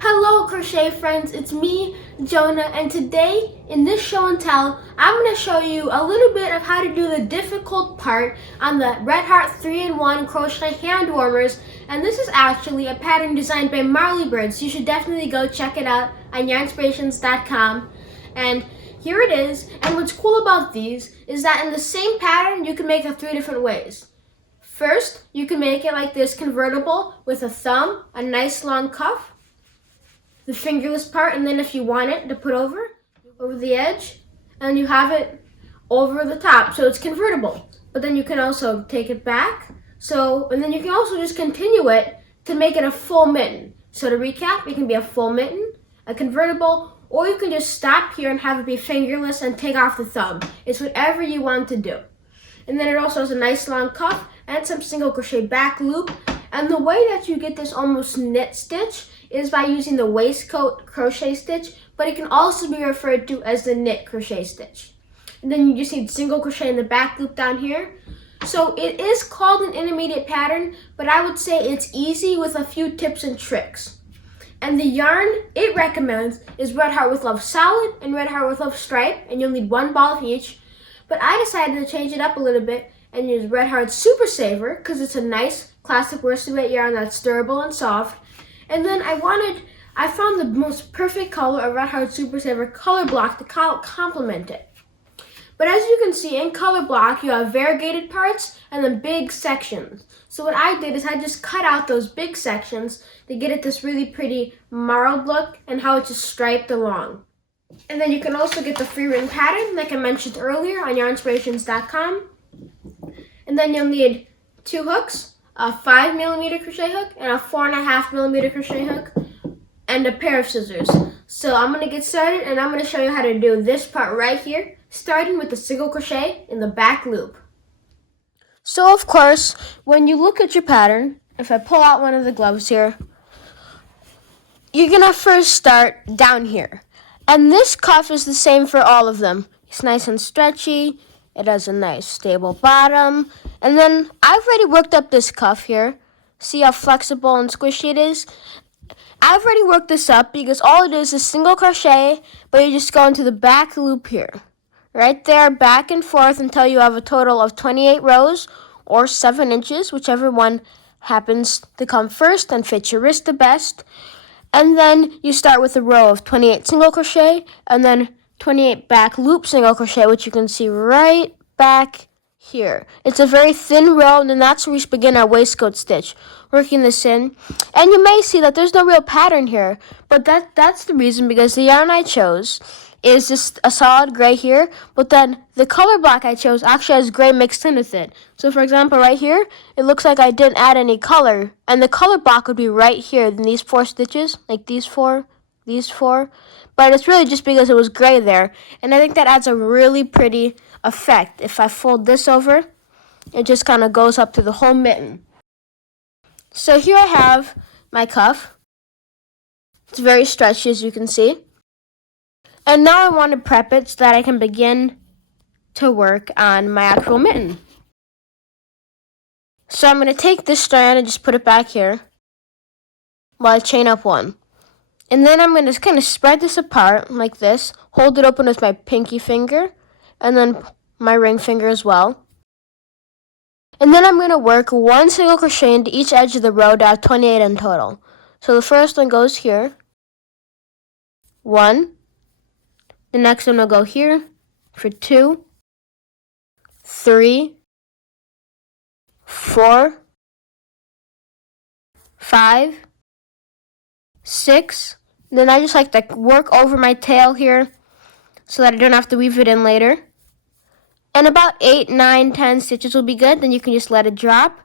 Hello crochet friends, it's me, Jonah, and today in this show and tell, I'm going to show you a little bit of how to do the difficult part on the Red Heart 3-in-1 crochet hand warmers, and this is actually a pattern designed by Marley Bird, so you should definitely go check it out on yarnspirations.com. And here it is, and what's cool about these is that in the same pattern you can make it 3 different ways. First, you can make it like this convertible with a thumb, a nice long cuff, the fingerless part, and then if you want it to put over the edge, and you have it over the top, so it's convertible. But then you can also take it back, and then you can also just continue it to make it a full mitten. So to recap, it can be a full mitten, a convertible, or you can just stop here and have it be fingerless and take off the thumb. It's whatever you want to do. And then it also has a nice long cuff and some single crochet back loop. And the way that you get this almost knit stitch is by using the waistcoat crochet stitch, but it can also be referred to as the knit crochet stitch. And then you just need single crochet in the back loop down here. So it is called an intermediate pattern, but I would say it's easy with a few tips and tricks. And the yarn it recommends is Red Heart with Love Solid and Red Heart with Love Stripe, and you'll need one ball of each. But I decided to change it up a little bit and use Red Heart Super Saver because it's a nice classic worsted weight yarn that's durable and soft. And then I found the most perfect color of Red Heart Super Saver color block to complement it. But as you can see, in color block, you have variegated parts and then big sections. So what I did is I just cut out those big sections to get it this really pretty marled look and how it's just striped along. And then you can also get the free written pattern, like I mentioned earlier, on yarnspirations.com. And then you'll need 2 hooks, a 5mm crochet hook and a 4.5mm crochet hook, and a pair of scissors. So I'm going to get started and I'm going to show you how to do this part right here, starting with the single crochet in the back loop. So of course, when you look at your pattern, if I pull out one of the gloves here, you're going to first start down here. And this cuff is the same for all of them. It's nice and stretchy. It has a nice stable bottom. And then I've already worked up this cuff here. See how flexible and squishy it is? I've already worked this up because all it is single crochet, but you just go into the back loop here. Right there, back and forth until you have a total of 28 rows or 7 inches, whichever one happens to come first and fits your wrist the best. And then you start with a row of 28 single crochet and then 28 back loop single crochet, which you can see right back here. It's a very thin row, and then that's where we begin our waistcoat stitch, working this in. And you may see that there's no real pattern here, but that's the reason, because the yarn I chose is just a solid gray here, but then the color block I chose actually has gray mixed in with it. So for example, right here, it looks like I didn't add any color, and the color block would be right here in these 4 stitches, like these four, but it's really just because it was gray there, and I think that adds a really pretty effect. If I fold this over, it just kind of goes up to the whole mitten. So here I have my cuff. It's very stretchy, as you can see. And now I want to prep it so that I can begin to work on my actual mitten. So I'm going to take this strand and just put it back here while I chain up 1. And then I'm going to kind of spread this apart like this, hold it open with my pinky finger, and then my ring finger as well. And then I'm going to work 1 single crochet into each edge of the row to have 28 in total. So the first one goes here, 1. The next one will go here for 2, 3, 4, 5, 6. Then I just like to work over my tail here so that I don't have to weave it in later. And about 8, 9, 10 stitches will be good. Then you can just let it drop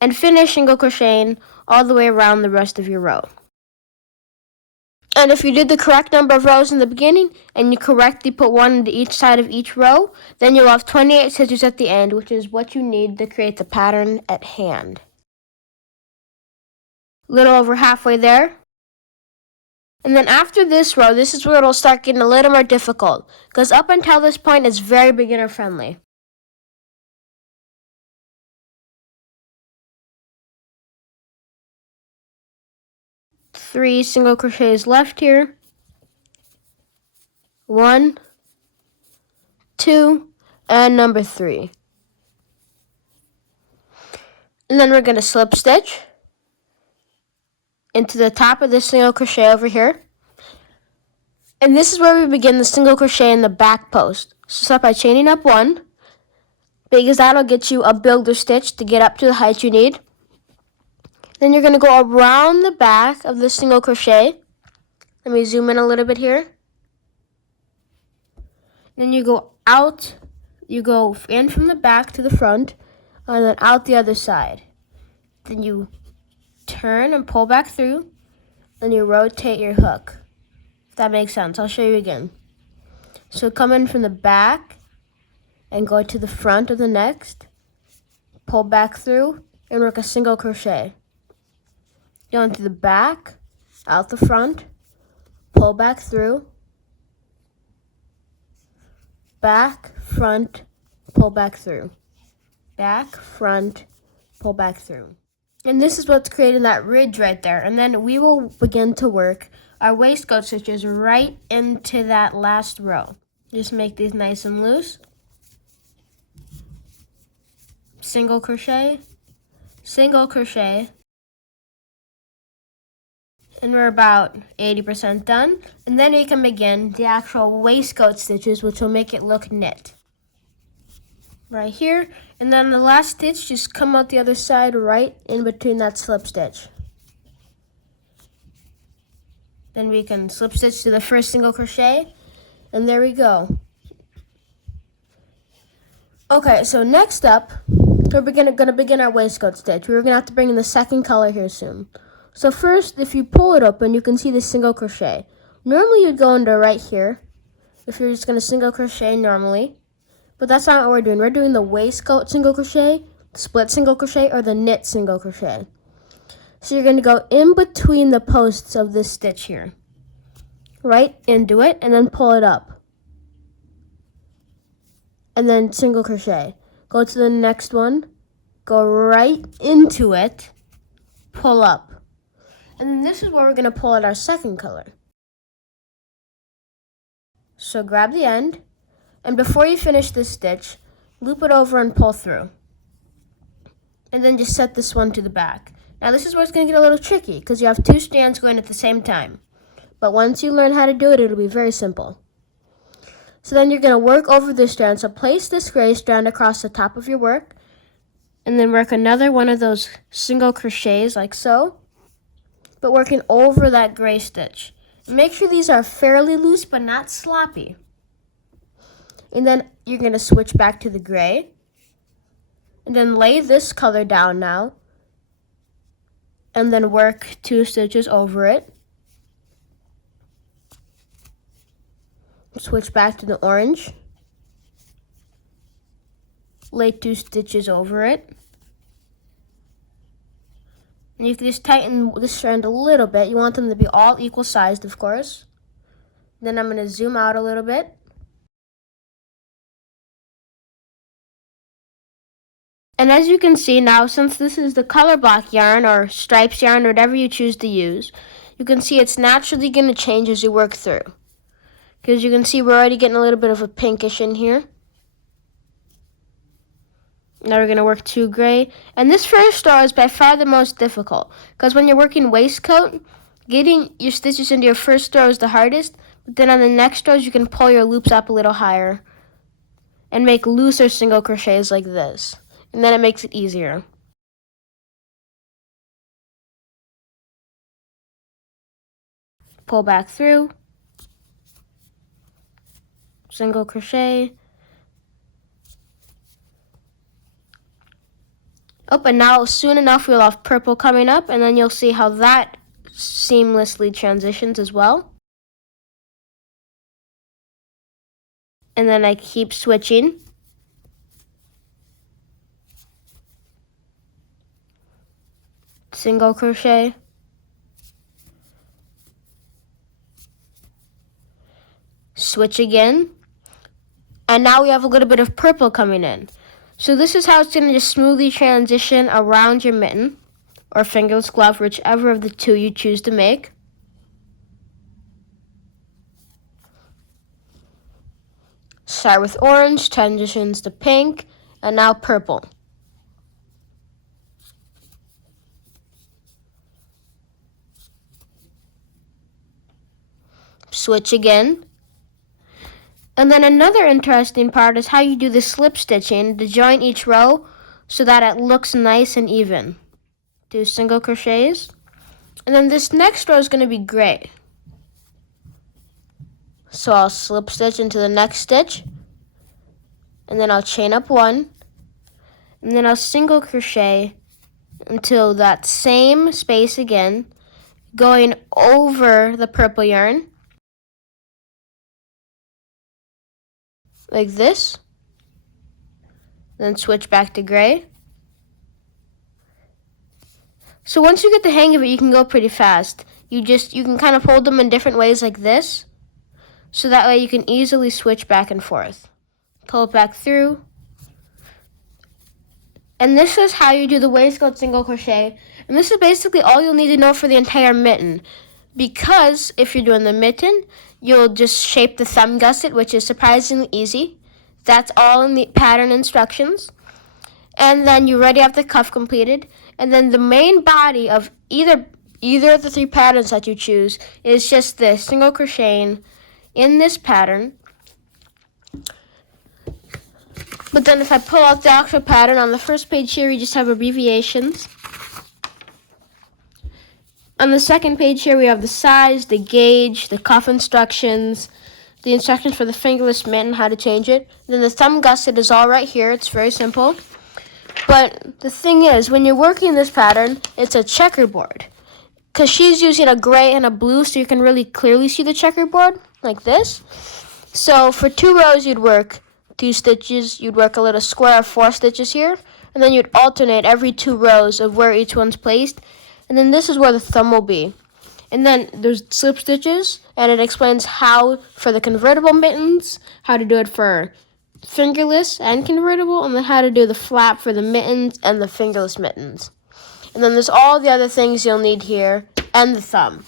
and finish single crocheting all the way around the rest of your row. And if you did the correct number of rows in the beginning and you correctly put 1 into each side of each row, then you'll have 28 stitches at the end, which is what you need to create the pattern at hand. Little over halfway there. And then after this row, this is where it'll start getting a little more difficult, because up until this point, it's very beginner friendly. 3 single crochets left here. 1, 2, and number 3. And then we're going to slip stitch into the top of this single crochet over here. And this is where we begin the single crochet in the back post. So start by chaining up 1, because that'll get you a builder stitch to get up to the height you need. Then you're going to go around the back of the single crochet. Let me zoom in a little bit here. Then you go out, you go in from the back to the front, and then out the other side. Then you turn and pull back through, then you rotate your hook. If that makes sense, I'll show you again. So come in from the back and go to the front of the next, pull back through, and work a single crochet. Go into the back, out the front, pull back through, back, front, pull back through, back, front, pull back through. And this is what's creating that ridge right there. And then we will begin to work our waistcoat stitches right into that last row. Just make these nice and loose. Single crochet, single crochet. And we're about 80% done. And then we can begin the actual waistcoat stitches, which will make it look knit. Right here. And then the last stitch, just come out the other side right in between that slip stitch. Then we can slip stitch to the first single crochet. And there we go. Okay, so next up, we're going to begin our waistcoat stitch. We're going to have to bring in the second color here soon. So first, if you pull it open, you can see the single crochet. Normally you'd go under right here, if you're just going to single crochet normally. But that's not what we're doing. We're doing the waistcoat single crochet, split single crochet, or the knit single crochet. So you're going to go in between the posts of this stitch here. Right into it, and then pull it up. And then single crochet. Go to the next one, go right into it, pull up. And then this is where we're going to pull out our second color. So grab the end, and before you finish this stitch, loop it over and pull through. And then just set this one to the back. Now this is where it's going to get a little tricky, because you have 2 strands going at the same time. But once you learn how to do it, it'll be very simple. So then you're going to work over this strand. So place this gray strand across the top of your work, and then work another one of those single crochets like so, but working over that gray stitch. Make sure these are fairly loose but not sloppy. And then you're going to switch back to the gray, and then lay this color down now, and then work 2 stitches over it. Switch back to the orange, lay 2 stitches over it. And you can just tighten this strand a little bit. You want them to be all equal sized, of course. Then I'm going to zoom out a little bit. And as you can see now, since this is the color block yarn or stripes yarn, whatever you choose to use, you can see it's naturally going to change as you work through. Because you can see we're already getting a little bit of a pinkish in here. Now we're going to work 2 gray. And this first row is by far the most difficult, because when you're working waistcoat, getting your stitches into your first row is the hardest. But then on the next rows, you can pull your loops up a little higher and make looser single crochets like this. And then it makes it easier. Pull back through. Single crochet. Oh, and now soon enough we'll have purple coming up, and then you'll see how that seamlessly transitions as well. And then I keep switching. Single crochet. Switch again. And now we have a little bit of purple coming in. So this is how it's going to just smoothly transition around your mitten or fingerless glove, whichever of the 2 you choose to make. start with orange, transitions to pink, and now purple. Switch again. And then another interesting part is how you do the slip stitching to join each row so that it looks nice and even. Do single crochets. And then this next row is going to be gray. So I'll slip stitch into the next stitch. And then I'll chain up one. And then I'll single crochet until that same space again, going over the purple yarn. Like this. Then switch back to gray. So once you get the hang of it, you can go pretty fast. You can kind of hold them in different ways like this. So that way you can easily switch back and forth. Pull it back through. And this is how you do the waistcoat single crochet. And this is basically all you'll need to know for the entire mitten. Because if you're doing the mitten, you'll just shape the thumb gusset, which is surprisingly easy. That's all in the pattern instructions. And then you already have the cuff completed. And then the main body of either of the three patterns that you choose is just this single crocheting in this pattern. But then if I pull out the actual pattern, on the first page here, we just have abbreviations. On the second page here, we have the size, the gauge, the cuff instructions, the instructions for the fingerless mitten, how to change it. Then the thumb gusset is all right here. It's very simple. But the thing is, when you're working this pattern, it's a checkerboard. Because she's using a gray and a blue, so you can really clearly see the checkerboard, like this. So for 2 rows, you'd work 2 stitches. You'd work a little square of 4 stitches here. And then you'd alternate every 2 rows of where each one's placed. And then this is where the thumb will be. And then there's slip stitches, and it explains how, for the convertible mittens, how to do it for fingerless and convertible, and then how to do the flap for the mittens and the fingerless mittens. And then there's all the other things you'll need here, and the thumb.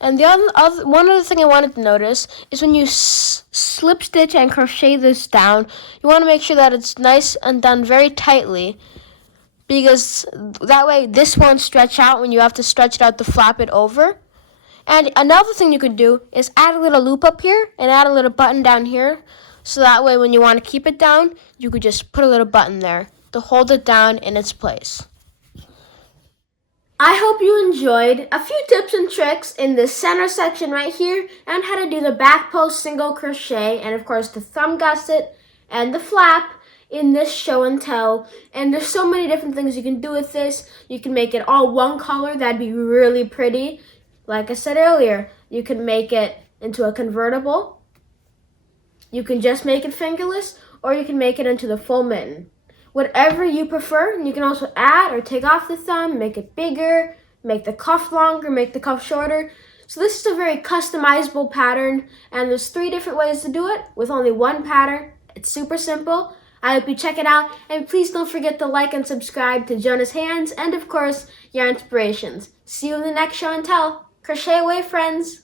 And the one other thing I wanted to notice is when you slip stitch and crochet this down, you want to make sure that it's nice and done very tightly, because that way this won't stretch out when you have to stretch it out to flap it over. And another thing you could do is add a little loop up here and add a little button down here. So that way when you want to keep it down, you could just put a little button there to hold it down in its place. I hope you enjoyed a few tips and tricks in the center section right here and how to do the back post single crochet and of course the thumb gusset and the flap in this show and tell. And there's so many different things you can do with this. You can make it all one color. That'd be really pretty. Like I said earlier, you can make it into a convertible. You can just make it fingerless, or you can make it into the full mitten. Whatever you prefer. And you can also add or take off the thumb, make it bigger, make the cuff longer, make the cuff shorter. So this is a very customizable pattern, and there's 3 different ways to do it with only one pattern. It's super simple. I hope you check it out, and please don't forget to like and subscribe to Jonah's Hands and, of course, your inspirations. See you in the next show and tell. Crochet away, friends!